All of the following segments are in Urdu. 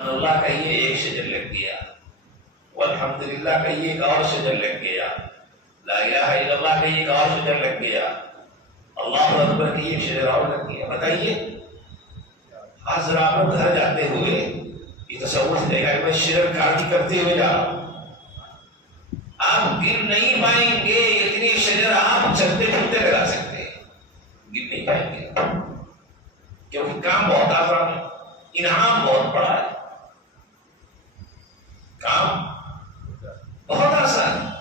اللہ کہیے ایک شجر لگ گیا، والحمدللہ کہیے ایک اور شجر لگ گیا، لا الہ الا اللہ کہیے ایک اور شجر لگ گیا، اللہ اکبر کہیے ایک شجر اور لگ گیا۔ بتائیے حضرت آپ لوگ گھر جاتے ہوئے یہ تصور سے دیکھا کہ میں شجر کاٹی کرتے ہوئے جا رہا ہوں، آپ گن نہیں پائیں گے اتنی شجر آپ چلتے پھرتے لگا سکتے ہیں، گن نہیں پائیں گے کیونکہ کام بہت آسان ہے، انعام بہت بڑا ہے، کام بہت آسان ہے۔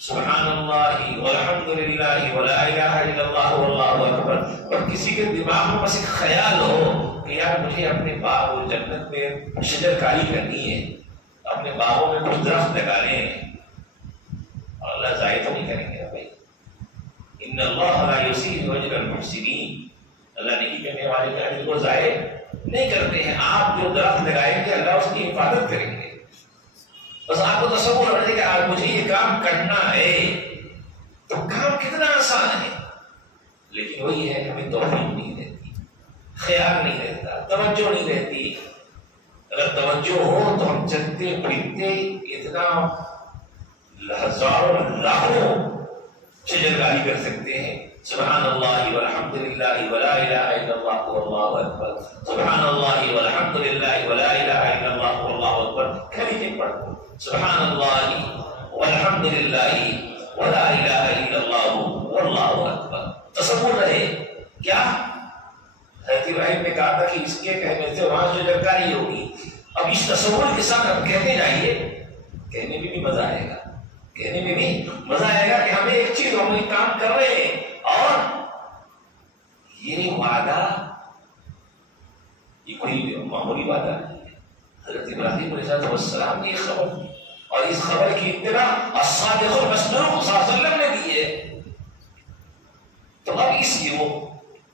سبحان اللہ والحمدللہ ولا الہ الا اللہ واللہ اکبر، اور کسی کے دماغ میں بس ایک خیال ہو کہ یار مجھے اپنے باغ و جنت میں شجر کاری کرنی ہے، اپنے باغوں میں کچھ درخت لگانے ہیں، اور اللہ ضائع تو نہیں کریں گے بھائی، ان اللہ لا یضیع اجر المحسنین، اللہ نہیں کرنے والے کے اجر کو ضائع نہیں کرتے ہیں۔ آپ جو درخت لگائیں گے اللہ اس کی حفاظت کریں گے، بس آپ کو تصور ہونا چاہیے کہ آج مجھے یہ کام کرنا ہے، تو کام کتنا آسان ہے، لیکن وہی ہے کہ ہمیں توفیق نہیں رہتی، خیال نہیں رہتا، توجہ نہیں رہتی۔ اگر توجہ ہو تو ہم چلتے پھرتے اتنا ہزاروں لاکھوں شجرکاری کر سکتے ہیں۔ سبحان اللہ والحمدللہ ولا الہ الا اللہ واللہ اکبر، سبحان اللہ والحمدللہ ولا الہ الا اللہ واللہ اکبر، کھڑی پڑھو سبحان اللہ والحمدللہ ولا الہ الا اللہ واللہ اکبر۔ تصور رہے کیا حضرت ابراہیم نے کہا تھا کہ اس کے کہنے سے وہاں شجرکاری ہوگی، اب اس تصور کے ساتھ ہم کہتے جائیے، کہنے میں بھی مزہ آئے گا، کہنے میں بھی مزہ آئے گا کہ ہمیں ایک چیز ہم یہ کام کر رہے ہیں، اور یہ وعدہ یہ کوئی معمولی وعدہ نہیں ہے۔ حضرت ابراہیم علیہ السلام نے یہ خبر دی، اور اس خبر کی اطلاع الصادق المصدوق صلی اللہ علیہ وسلم نے دی ہے، تو اب اس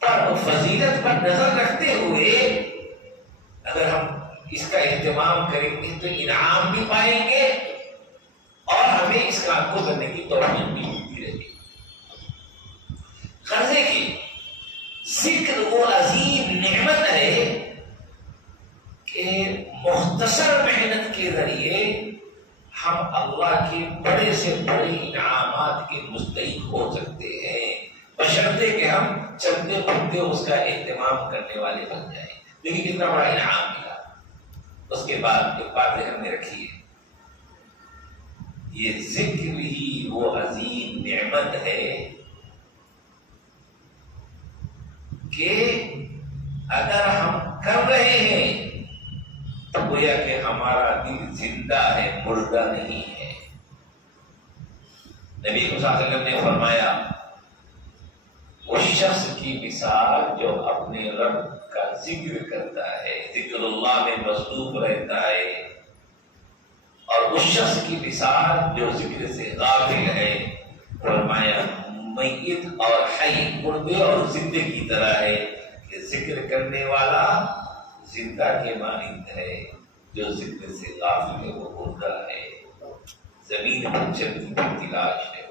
پر فضیلت پر نظر رکھتے ہوئے اگر ہم اس کا اہتمام کریں گے تو انعام بھی پائیں گے، اور ہمیں اس کام کو کرنے کی توفیق بھی ملتی رہے گی۔ غرضے کی ذکر وہ عظیم نعمت ہے کہ مختصر محنت کے ذریعے ہم اللہ کے بڑے سے بڑے انعامات کے مستحق ہو سکتے ہیں، بشرطے کہ ہم چلتے پھرتے اس کا اہتمام کرنے والے بن جائیں۔ دیکھیے کتنا بڑا انعام ملا۔ اس کے بعد ایک بات ہم نے رکھی ہے، یہ ذکر ہی وہ عظیم نعمت ہے کہ اگر ہم کر رہے ہیں تو گویا کہ ہمارا دل زندہ ہے، مردہ نہیں ہے۔ نبی صلی اللہ علیہ وسلم نے فرمایا وہ شخص کی مثال جو اپنے رب کا ذکر کرتا ہے، ذکر اللہ میں مصروف رہتا ہے، اور اس شخص کی مثال جو ذکر سے غافل ہے، فرمایا میت اور حی، مردے اور زندے کی طرح ہے، کہ ذکر کرنے والا زندہ کے مانند ہے، جو ذکر سے غافل ہے وہ مردہ ہے، زمین پر چلتی پھرتی لاش ہے۔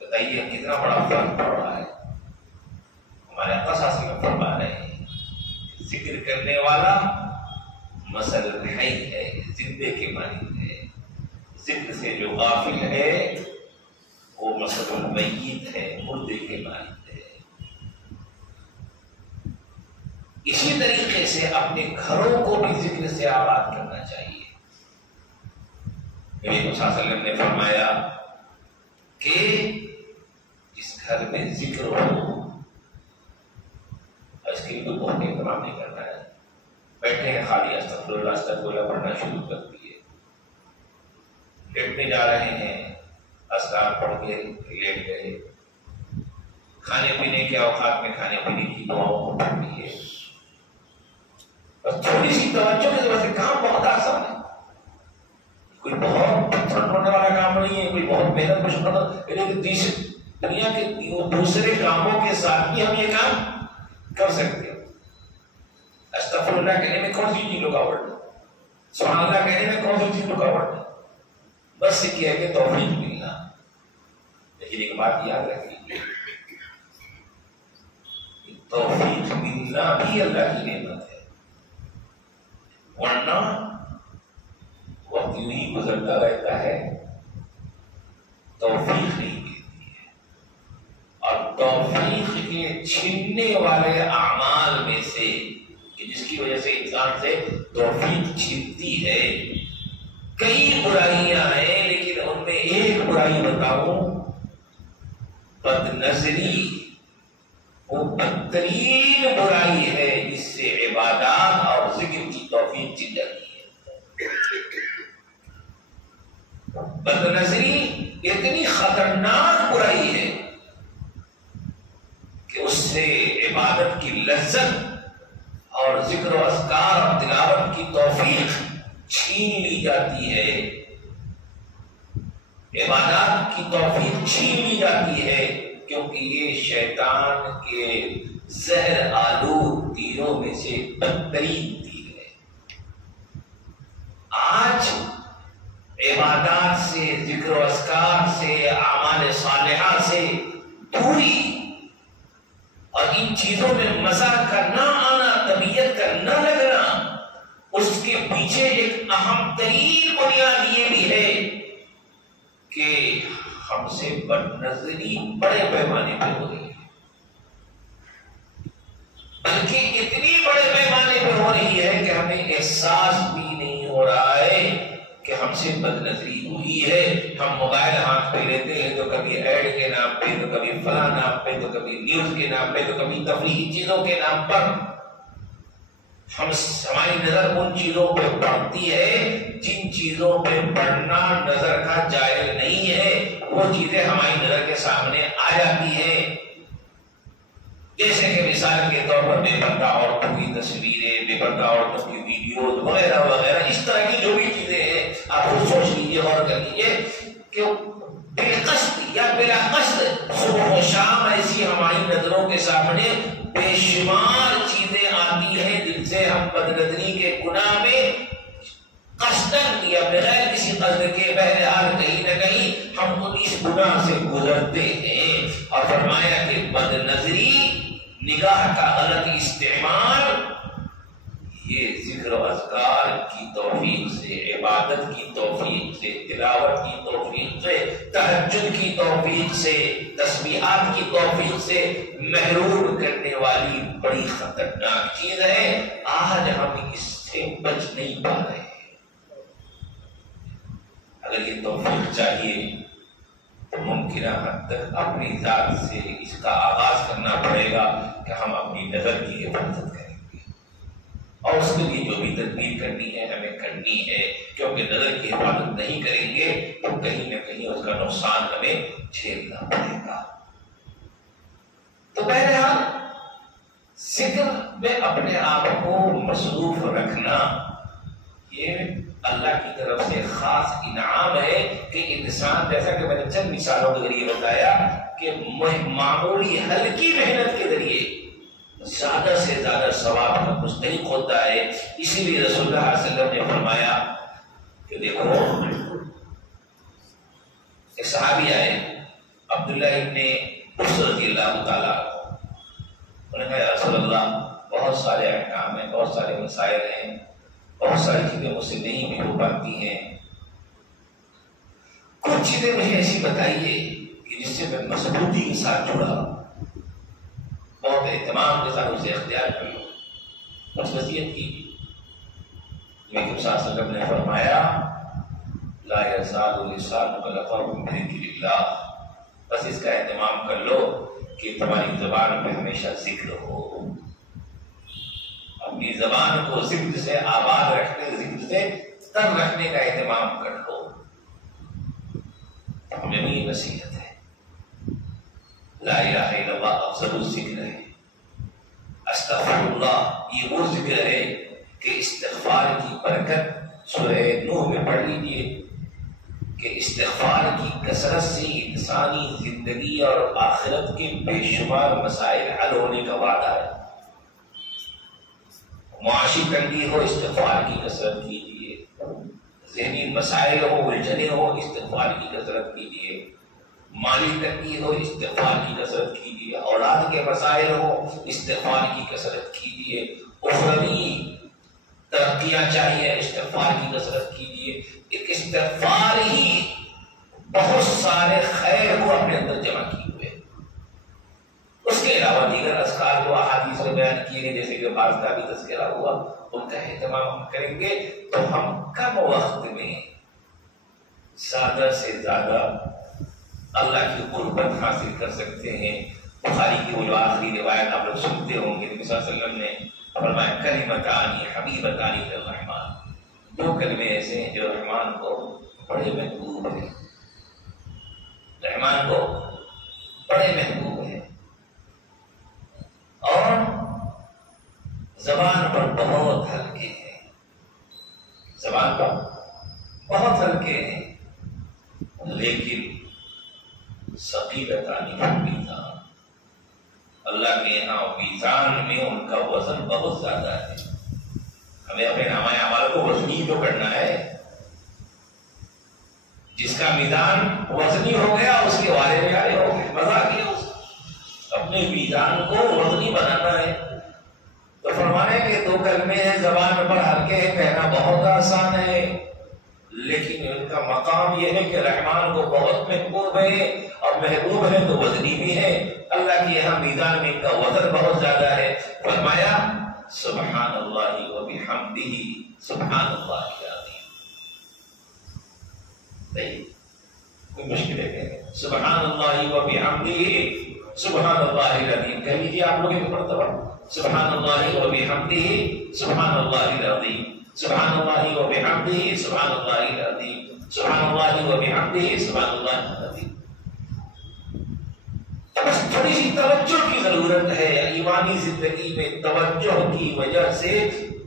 بتائیے کتنا بڑا فرق پڑ رہا ہے۔ ہمارے آقا صلی اللہ علیہ وسلم فرما رہے ہیں ذکر کرنے والا مثل الحی ہے، زندے کے مانند ہے، ذکر سے جو غافل ہے وہ مثل المیت ہے، مردے کے مانند ہے۔ اسی طریقے سے اپنے گھروں کو بھی ذکر سے آباد کرنا چاہیے۔ نبی صلی اللہ علیہ وسلم نے فرمایا کہ جس گھر میں ذکر ہو، اس کے لیے تو بہت اہتمام نہیں کرنا ہے، بیٹھے ہیں خالی استغفر اللہ استغفر اللہ پڑھنا شروع کر دیے، لیٹنے جا رہے ہیں اذکار پڑھ کے لیٹ گئے، کھانے پینے کے اوقات میں کھانے پینے کی دعاؤں کو پڑھ لیے، بس تھوڑی سی توجہ کی وجہ سے کام بہت آسان ہے، کوئی بہت پتھر ڈھونے والا کام نہیں ہے، کوئی بہت محنت مشقت، لیکن دنیا کے دوسرے کاموں کے ساتھ بھی ہم یہ کام کر سکتے ہیں۔ استغفر اللہ کہنے میں کون سی چیز رکاوٹ ہے؟ سبحان اللہ کہنے میں کون سی چیز رکاوٹ ہے؟ بس یہ ہے کہ توفیق ملنا۔ لیکن ایک بات یاد رکھیے، توفیق ملنا بھی اللہ کی نعمت ہے، ورنہ وقت یوں ہی گزرتا رہتا ہے، توفیق نہیں ملتی ہے، اور توفیق کے چھیننے والے اعمال میں سے جس کی وجہ سے انسان سے توفیق چھنتی ہے، کئی برائیاں ہیں، لیکن ان میں ایک برائی بتاؤں، بد نظری وہ بدترین برائی ہے جس سے عبادات اور ذکر کی توفیق چھن جاتی ہے۔ بد نظری اتنی خطرناک برائی ہے کہ اس سے عبادت کی لذت اور ذکر و اذکار اور تلاوت کی توفیق چھین لی جاتی ہے، عبادات کی توفیق چھین لی جاتی ہے، کیونکہ یہ شیطان کے زہر آلود تیروں میں سے بدترین تیر ہے۔ آج عبادات سے، ذکر و اذکار سے، اعمال صالحہ سے دوری اور ان چیزوں میں مزہ کا نہ آنا، طبیعت کا نہ لگنا، اس کے پیچھے ایک اہم ترین بنیاد یہ بھی ہے کہ ہم سے بد نظری بڑے پیمانے پہ ہو رہی ہے، بلکہ اتنی بڑے پیمانے پہ ہو رہی ہے کہ ہمیں احساس بھی نہیں ہو رہا ہے کہ ہم سے بد نظری ہوئی ہے۔ ہم موبائل ہاتھ پہ لیتے ہیں تو کبھی ایڈ کے نام پہ، تو کبھی فلاں نام پہ، تو کبھی نیوز کے نام پہ، تو کبھی تفریحی چیزوں کے نام پر ہماری نظر ان چیزوں پہ پڑتی ہے جن چیزوں پہ پڑنا نظر کا جائز نہیں ہے، وہ چیزیں ہماری نظر کے سامنے آ جاتی ہیں، جیسے کہ مثال کے طور پر بے پردہ عورتوں کی تصویریں، بے پردہ عورتوں کی ویڈیوز وغیرہ وغیرہ، اس طرح کی جو بھی چیزیں ہیں آپ خود سوچ لیجیے، غور کر لیجیے کہ بے قصد یا بلا قصد صبح و شام ایسی ہماری نظروں کے سامنے بے شمار چیزیں آتی ہیں جن سے ہم بدنظری کے گناہ میں قصداً یا بغیر کسی قصد کے بہرحال کہیں نہ کہیں ہم اس گناہ سے گزرتے ہیں۔ اور فرمایا کہ بد نظری، نگاہ کا غلط استعمال، یہ ذکر و اذکار کی توفیق سے، عبادت کی توفیق سے، تلاوت کی توفیق سے، تہجد کی توفیق سے، تسبیحات کی توفیق سے محروم کرنے والی بڑی خطرناک چیز ہے۔ آج ہم اس سے بچ نہیں پا رہے۔ اگر یہ توفیق چاہیے تو ممکنہ حد تک اپنی ذات سے اس کا آغاز کرنا پڑے گا کہ ہم اپنی نظر کی حفاظت کریں گے، اور اس کے لیے جو بھی تدبیر کرنی ہے ہمیں کرنی ہے، کیونکہ نظر کی حفاظت نہیں کریں گے تو کہیں نہ کہیں اس کا نقصان ہمیں جھیلنا پڑے گا۔ تو بہرحال ذکر میں اپنے آپ کو مصروف رکھنا یہ اللہ کی طرف سے خاص انعام ہے کہ انسان، جیسا کہ میں نے چند مثالوں کے ذریعے بتایا، کہ معمولی ہلکی محنت کے ذریعے زیادہ سے زیادہ ثواب کا مستحق ہوتا ہے۔ اسی لیے رسول اللہ صلی اللہ علیہ وسلم نے فرمایا کہ دیکھو، ایک صحابی آئے عبداللہ ابن عمر رضی اللہ تعالیٰ، انہوں نے کہا یا رسول اللہ، بہت سارے احکام ہیں، بہت سارے مسائل ہیں، بہت ساری چیزیں مجھ سے نہیں بھی ہو پاتی ہیں، کچھ چیزیں مجھے ایسی بتائیے کہ جس سے میں مضبوطی کے ساتھ جڑا، بہت اہتمام کے ساتھ اسے اختیار کر لوں، بس وصیت کی۔ لیکن صلی اللہ علیہ وسلم نے فرمایا لا یزال لسانک رطبا بذکر اللہ، بس اس کا اہتمام کر لو کہ تمہاری زبان میں ہمیشہ ذکر ہو، اپنی زبان کو ذکر سے آباد رکھنے، ذکر سے تر رکھنے کا اہتمام کر لو۔ ہمیں بھی نصیحت ہے، لا الہ الا اللہ افضل الذکر ہے، استغفر اللہ یہ وہ ذکر ہے کہ استغفار کی برکت سورہ نوح میں پڑھ لیجیے کہ استغفار کی کثرت سے انسانی زندگی اور آخرت کے بے شمار مسائل حل ہونے کا وعدہ ہے۔ معاشی تنگی ہو، استغفار کی کثرت کیجیے، ذہنی مسائل ہو، الجھنیں ہو، استغفار کی کثرت کیجیے، مالی تنگی ہو، استغفار کی کثرت کیجیے، اولاد کے مسائل ہو، استغفار کی کثرت کیجیے، اخروی ترقیاں چاہیے، استغفار کی کثرت کیجیے. ایک استغفار ہی بہت سارے خیر کو اپنے اندر جمع کیے ہوئے. اس کے علاوہ دیگر اذکار جو احادیث میں بیان کیے گئے، جیسے کہ بعض کا بھی تذکرہ ہوا، ان کا اہتمام ہم کریں گے تو ہم کم وقت میں زیادہ سے زیادہ اللہ کی قربت حاصل کر سکتے ہیں. بخاری کی وہ جو آخری روایت آپ لوگ سنتے ہوں گے، نبی صلی اللہ علیہ وسلم نے فرمایا کلمتان حبیبتان للرحمن، دو کلمے ایسے ہیں جو رحمان کو بڑے محبوب ہیں، رحمان کو بڑے محبوب ہیں اور زبان پر بہت ہلکے ہیں، زبان پر بہت ہلکے ہیں، لیکن ثقیلتان فی المیزان، اللہ کے یہاں میزان میں ان کا وزن بہت زیادہ ہے. ہمیں اپنے نامہ اعمال کو وزنی تو کرنا ہے. جس کا میزان وزنی ہو گیا اس کے والے میں آئے ہو مزہ کیا، اپنے میزان کو وزنی بنانا ہے. تو فرمانے کے دو کلمے ہیں، زبان پر ہلکے ہیں، کہنا بہت آسان ہے، لیکن ان کا مقام یہ ہے کہ رحمان کو بہت محبوب ہے، اور محبوب ہے تو وزنی بھی ہے. اللہ کے یہاں میزان میں ان کا وزن بہت زیادہ ہے. فرمایا سبحان اللہ و بحمدہ سبحان اللہ العظیم. نہیں کوئی مشکل ہے کہ سبحان اللہ و بحمدہ سبحان اللہ العظیم کہہ لیجیے آپ لوگ ایک مرتبہ، سبحان اللہ و بحمدہ سبحان اللہ العظیم، سبحان اللہ و بحمدہ سبحان اللہ العظیم، سبحان اللہ و بحمدہ سبحان اللہ العظیم. بس تھوڑی سی توجہ کی ضرورت ہے. ایمانی زندگی میں توجہ کی وجہ سے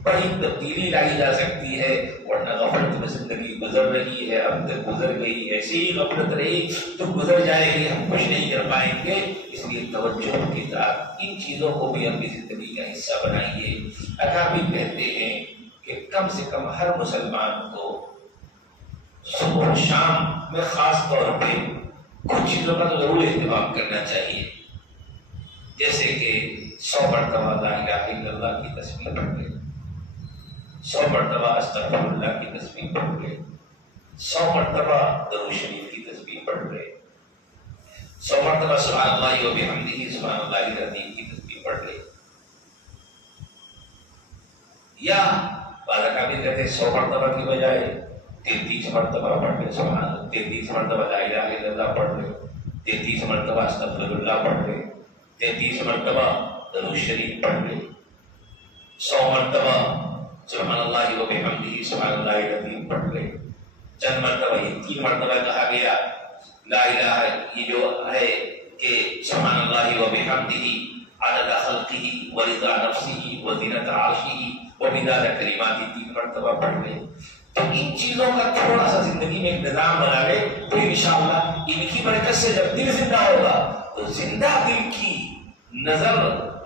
بڑی تبدیلی لائی جا سکتی ہے، ورنہ غفلت میں زندگی گزر رہی ہے، اب تک گزر گئی، ایسی ہی غفلت رہی تو گزر جائے گی، ہم کچھ نہیں کر پائیں گے. اس لیے توجہ کے ساتھ ان چیزوں کو بھی اپنی زندگی کا حصہ بنائیے. اکابر کہتے ہیں کہ کم سے کم ہر مسلمان کو صبح و شام میں خاص طور پہ کچھ چیزوں کا تو ضرور اہتمام کرنا چاہیے، جیسے کہ 100 مرتبہ لا الہ الا اللہ کی تسبیح پڑھ لے، 100 مرتبہ استغفر اللہ کی تسبیح پڑھ لے، 100 مرتبہ درود شریف کی تسبیح پڑھ لے، 100 مرتبہ سبحان اللہ و بحمدہ سبحان اللہ العظیم کی تسبیح پڑھ لے. یا بعض اکابر کہتے ہیں 100 مرتبہ کی بجائے 33 مرتبہ پڑھ لے سبحان، 33 مرتبہ لا الہ الا اللہ پڑھ لے، 33 مرتبہ استغفر اللہ پڑھ لے، 33 مرتبہ درود شریف پڑھ لے، 100 مرتبہ سبحان اللہ و بحمدہ سبحان اللہ العظیم پڑھ لے. چند مرتبہ، یہ 3 مرتبہ کہا گیا لا الہ، یہ جو ہے کہ سبحان اللہ و بحمدہ عدد خلقہ ورضا نفسہ وزینۃ عرشہ ومداد کلماتہ 3 مرتبہ پڑھ لے. تو ان چیزوں کا تھوڑا سا زندگی میں ایک نظام بنا لے تو انشاءاللہ ان کی برکت سے جب دل زندہ ہوگا تو زندہ دل کی نظر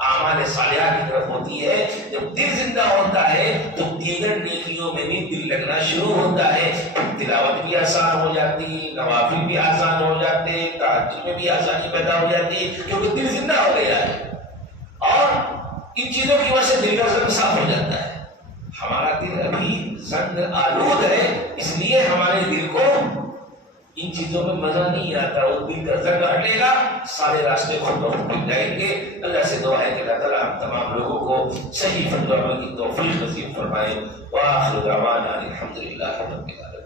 اعمال صالحہ کی طرف ہوتی ہے. جب دل زندہ ہوتا ہے تو دیگر نیکیوں میں بھی دل لگنا شروع ہوتا ہے. تلاوت بھی آسان ہو جاتی، نوافل بھی آسان ہو جاتے، تہجد میں بھی آسانی پیدا ہو جاتی ہے، کیونکہ دل زندہ ہو گیا ہے اور ان چیزوں کی وجہ سے دل کا زنگ صاف ہو جاتا ہے. ہمارا دل ابھی زنگ آلود ہے، اس لیے ہمارے دل کو ان چیزوں میں مزہ نہیں آتا. وہ دل کا زنگ ہٹے گا، سارے راستے خود بخود مل جائیں گے. اللہ سے دعا ہے کہ اللہ تعالیٰ ہم تمام لوگوں کو صحیح فہم کی توفیق نصیب فرمائے. وآخر دعوانا الحمدللہ رب العالمین.